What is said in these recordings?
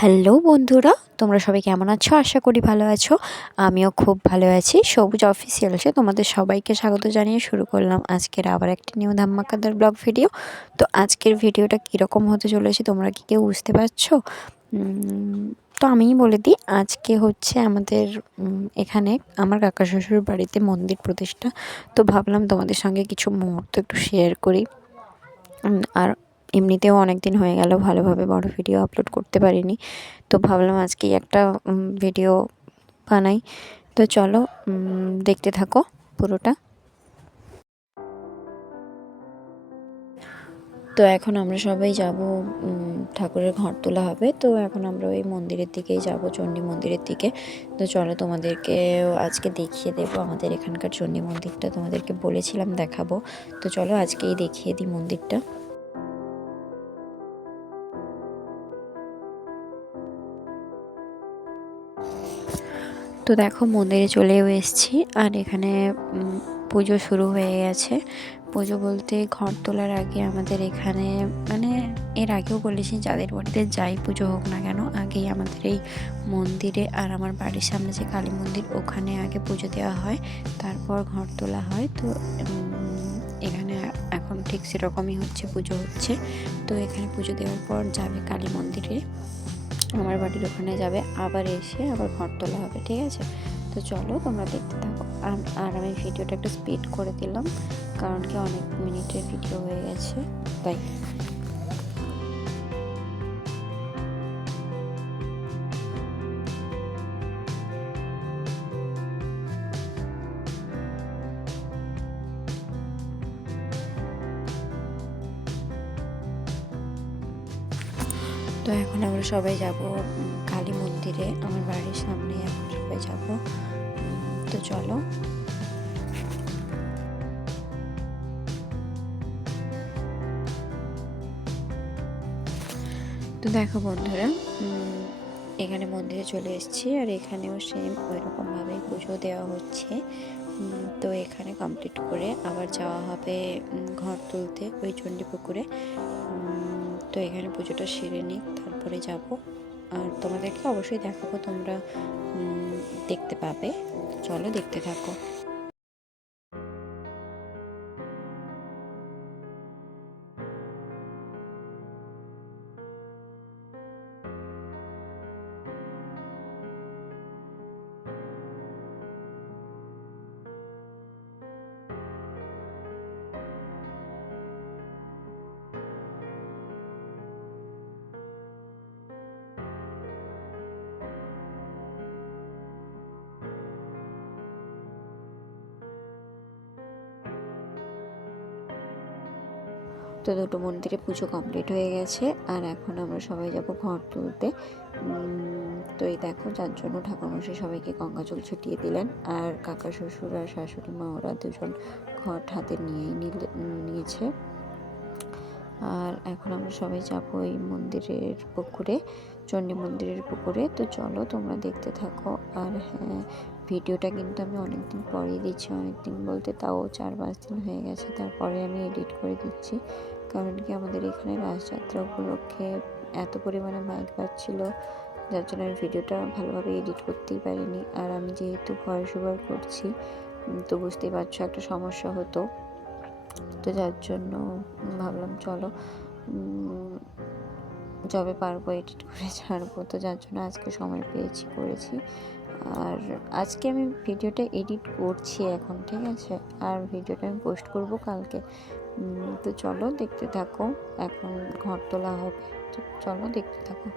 Hello বন্ধুরা, তোমরা সবাই কেমন আছো? আশা করি ভালো আছো। আমিও খুব ভালো আছি। সবুজ অফিসিয়ালসে তোমাদের সবাইকে স্বাগত জানিয়ে শুরু করলাম আজকের আবার একটি নিউ ধামাকাদার ব্লগ ভিডিও। তো আজকের ভিডিওটা কীরকম হতে চলেছে তোমরা কি কেউ বুঝতে পারছো? তো আমিই বলে দিই, আজকে হচ্ছে আমাদের এখানে আমার কাকা শ্বশুর বাড়িতে মন্দির প্রতিষ্ঠা। তো ভাবলাম তোমাদের সঙ্গে কিছু মুহূর্ত একটু শেয়ার করি। আর এমনিতেও অনেক দিন হয়ে গেল ভালোভাবে বড় ভিডিও আপলোড করতে পারিনি। তো ভাবলাম আজকেই একটা ভিডিও বানাই। তো চলো দেখতে থাকো পুরোটা। তো এখন আমরা সবাই যাব, ঠাকুরের ঘর তোলা হবে। তো এখন আমরা ওই মন্দিরের দিকেই যাব, চণ্ডী মন্দিরের দিকে। তো চলো তোমাদেরকে আজকে দেখিয়ে দেবো আমাদের এখানকার চণ্ডী মন্দিরটা। তোমাদেরকে বলেছিলাম দেখাবো, তো চলো আজকেই দেখিয়ে দিই মন্দিরটা। তো দেখো মন্দিরে চলেও এসেছি, আর এখানে পুজো শুরু হয়ে গেছে। পুজো বলতে ঘর তোলার আগে আমাদের এখানে, মানে এর আগেও বলেছি যাদের বাড়িতে যাই পুজো হোক না কেন, আগেই আমাদের এই মন্দিরে আর আমার বাড়ির সামনে যে কালী মন্দির ওখানে আগে পুজো দেওয়া হয়, তারপর ঘর তোলা হয়। তো এখানে এখন ঠিক সেরকমই হচ্ছে, পুজো হচ্ছে। তো এখানে পুজো দেওয়ার পর যাবে কালী মন্দিরে, আমার বাড়ির ওখানে যাবে, আবার এসে আবার ঘর তোলা হবে, ঠিক আছে? তো চলো তোমরা দেখতে থাকো। আর আমি ভিডিওটা একটু স্পিড করে দিলাম, কারণ কি অনেক মিনিটের ভিডিও হয়ে গেছে তাই। তো এখন আমরা সবাই যাব কালী মন্দিরে, আমার বাড়ির সামনে এখন সবাই যাব। তো চলো। তো দেখো বন্ধুরা, এখানে মন্দিরে চলে এসেছি, আর এখানেও সেম ওই রকমভাবেই পুজো দেওয়া হচ্ছে। তো এখানে কমপ্লিট করে আবার যাওয়া হবে ঘর তুলতে ওই চণ্ডী পুকুরে। তো এখানে পুজোটা সেরে নিই, তারপরে যাব। আর তোমাদেরকে অবশ্যই দেখাবো, তোমরা দেখতে পাবে। চলো দেখতে থাকো। তো দুটো মন্দিরে পুজো কমপ্লিট হয়ে গেছে, আর এখন আমরা সবাই যাব ঘর তুলতে। তো এই দেখো, যার জন্য ঠাকুরমশাই সবাইকে গঙ্গাজল ছিটিয়ে দিলেন, আর কাকা শ্বশুর আর শাশুড়ি মা ওরা দুজন ঘট হাতে নিয়েছে। আর এখন আমরা সবাই যাবো এই মন্দিরের পুকুরে, চণ্ডী মন্দিরের পুকুরে। তো চলো তোমরা দেখতে থাকো। আর হ্যাঁ, ভিডিওটা কিন্তু আমি অনেকদিন পরেই দিচ্ছি, অনেকদিন বলতে তাও 4-5 দিন হয়ে গেছে, তারপরে আমি এডিট করে দিচ্ছি। কারণ কি আমাদের এখানে রাসযাত্রা উপলক্ষে এত পরিমাণে মাইক বাজছিল, যার জন্য আমি ভিডিওটা ভালোভাবে এডিট করতেই পারিনি। আর আমি যেহেতু ভয়েস ওভার করছি, তো বুঝতেই পারছো একটা সমস্যা হতো। তো যার জন্য ভাবলাম চলো যবে পারবো এডিট করে ছাড়বো। তো যার জন্য আজকে সময় পেয়েছি, করেছি। আর আজকে আমি ভিডিওটা এডিট করছি এখন, ঠিক আছে? আর ভিডিওটা আমি পোস্ট করব কালকে। তো চলো দেখতে থাকো, এখন ঘর তোলা হবে। তো চলো দেখতে থাকো।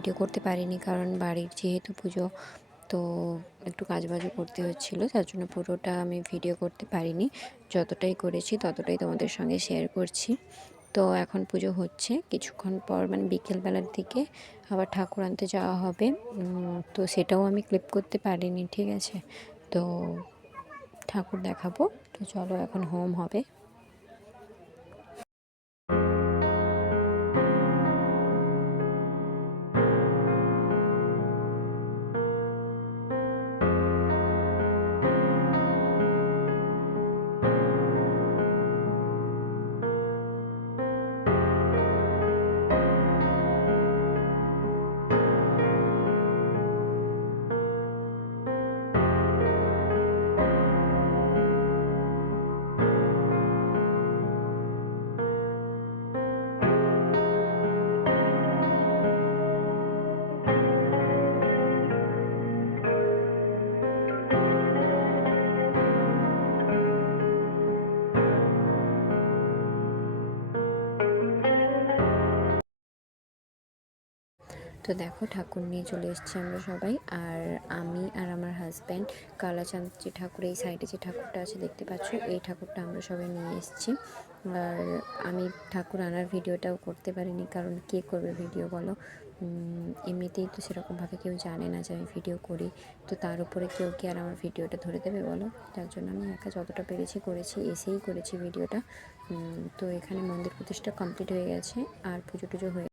ভিডিও করতে পারিনি, কারণ বাড়ির যেহেতু পুজো, তো একটু কাজবাজও করতে হচ্ছিলো, তার জন্য পুরোটা আমি ভিডিও করতে পারিনি। যতটাই করেছি ততটাই তোমাদের সঙ্গে শেয়ার করছি। তো এখন পুজো হচ্ছে, কিছুক্ষণ পর মানে বিকেলবেলার দিকে আবার ঠাকুর আনতে যাওয়া হবে। তো সেটাও আমি ক্লিপ করতে পারিনি, ঠিক আছে। তো ঠাকুর দেখাবো। তো চলো, এখন হোম হবে। তো দেখো, ঠাকুর নিয়ে চলে এসেছি আমরা সবাই, আর আমি আর আমার হাজব্যান্ড কালাচাঁদ যে ঠাকুর, এই সাইডে যে ঠাকুরটা আছে দেখতে পাচ্ছ, এই ঠাকুরটা আমরা সবাই নিয়ে এসেছি। আর আমি ঠাকুর আনার ভিডিওটাও করতে পারিনি, কারণ কে করবে ভিডিও বলো। এমনিতেই তো সেরকমভাবে কেউ জানে না যে আমি ভিডিও করি, তো তার উপরে কেউ কি আর আমার ভিডিওটা ধরে দেবে বলো। তার জন্য আমি একা যতটা পেরেছি করেছি, এসেই করেছি ভিডিওটা। তো এখানে মন্দির প্রতিষ্ঠা কমপ্লিট হয়ে গেছে, আর পুজো টুজো হয়ে